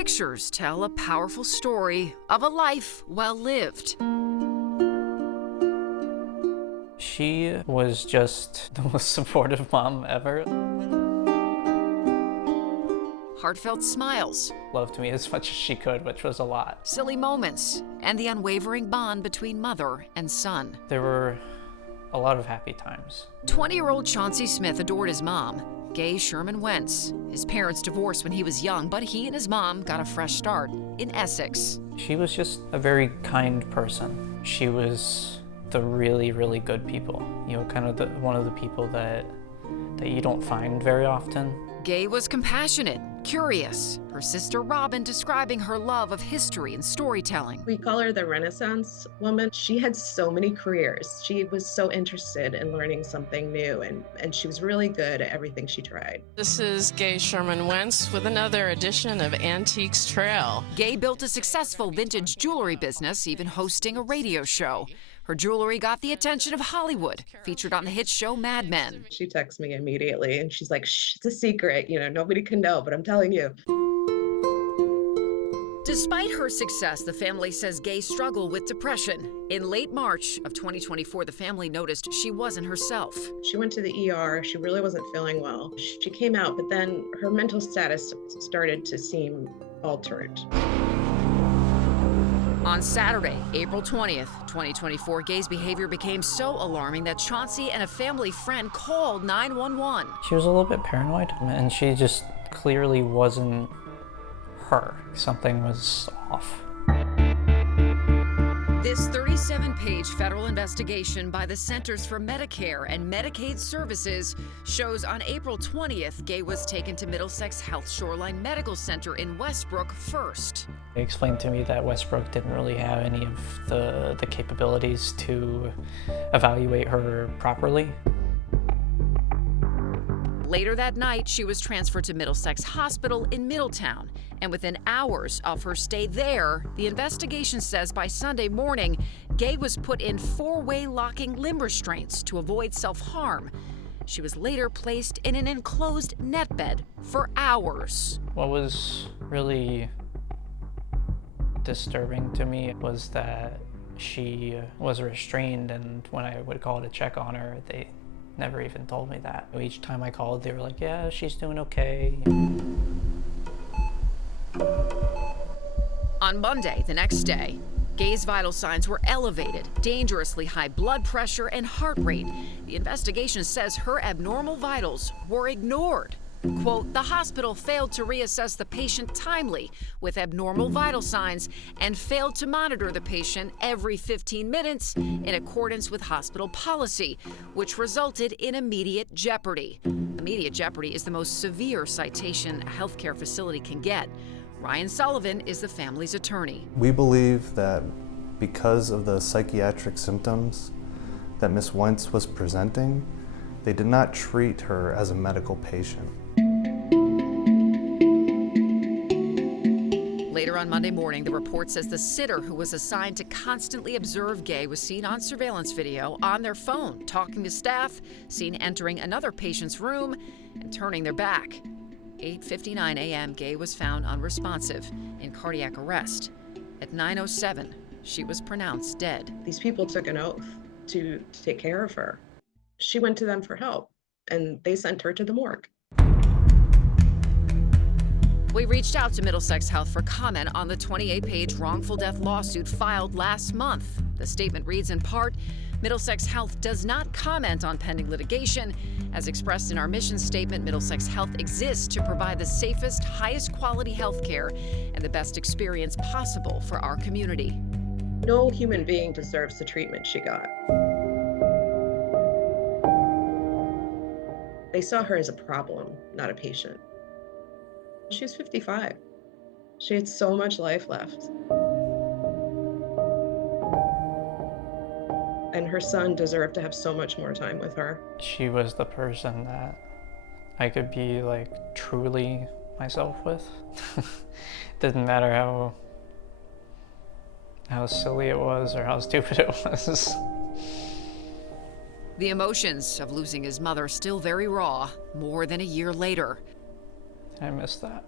pictures tell a powerful story of a life well lived. She was just the most supportive mom ever. Heartfelt smiles. Loved me as much as she could, which was a lot. Silly moments. And the unwavering bond between mother and son. There were a lot of happy times. 20-year-old Chauncey Smith adored his mom, Gay Sherman Wentz. His parents divorced when he was young, but he and his mom got a fresh start in Essex. She was just a very kind person. She was the really, really good people. You know, kind of one of the people that you don't find very often. Gay was compassionate, curious. Her sister Robin describing her love of history and storytelling. We call her the Renaissance woman. She had so many careers. She was so interested in learning something new, and she was really good at everything she tried. This is Gay Sherman Wentz with another edition of Antiques Trail. Gay built a successful vintage jewelry business, even hosting a radio show. Her jewelry got the attention of Hollywood, featured on the hit show Mad Men. She texts me immediately and she's like, shh, it's a secret, nobody can know, but I'm telling you. Despite her success, the family says Gay struggled with depression. In late March of 2024, the family noticed she wasn't herself. She went to the ER. She really wasn't feeling well. She came out, but then her mental status started to seem altered. On Saturday, April 20th, 2024, Gay's behavior became so alarming that Chauncey and a family friend called 911. She was a little bit paranoid, and she just clearly wasn't her. Something was off. This 37-page federal investigation by the Centers for Medicare and Medicaid Services shows on April 20th, Gay was taken to Middlesex Health Shoreline Medical Center in Westbrook first. They explained to me that Westbrook didn't really have any of the capabilities to evaluate her properly. Later that night, she was transferred to Middlesex Hospital in Middletown. And within hours of her stay there, the investigation says by Sunday morning, Gay was put in four-way locking limb restraints to avoid self-harm. She was later placed in an enclosed net bed for hours. What was really disturbing to me was that she was restrained, and when I would call to check on her, they never even told me that. Each time I called, they were like, yeah, she's doing okay. On Monday, the next day, Gay's vital signs were elevated, dangerously high blood pressure and heart rate. The investigation says her abnormal vitals were ignored. Quote, the hospital failed to reassess the patient timely with abnormal vital signs and failed to monitor the patient every 15 minutes in accordance with hospital policy, which resulted in immediate jeopardy. Immediate jeopardy is the most severe citation a healthcare facility can get. Ryan Sullivan is the family's attorney. We believe that because of the psychiatric symptoms that Ms. Wentz was presenting, they did not treat her as a medical patient. Later on Monday morning, the report says the sitter who was assigned to constantly observe Gay was seen on surveillance video on their phone, talking to staff, seen entering another patient's room and turning their back. 8:59 a.m., Gay was found unresponsive in cardiac arrest. At 9:07, she was pronounced dead. These people took an oath to take care of her. She went to them for help, and they sent her to the morgue. We reached out to Middlesex Health for comment on the 28-page wrongful death lawsuit filed last month. The statement reads in part, Middlesex Health does not comment on pending litigation. As expressed in our mission statement, Middlesex Health exists to provide the safest, highest quality health care and the best experience possible for our community. No human being deserves the treatment she got. They saw her as a problem, not a patient. She was 55. She had so much life left. And her son deserved to have so much more time with her. She was the person that I could be like truly myself with. Didn't matter how silly it was or how stupid it was. The emotions of losing his mother still very raw more than a year later. I miss that.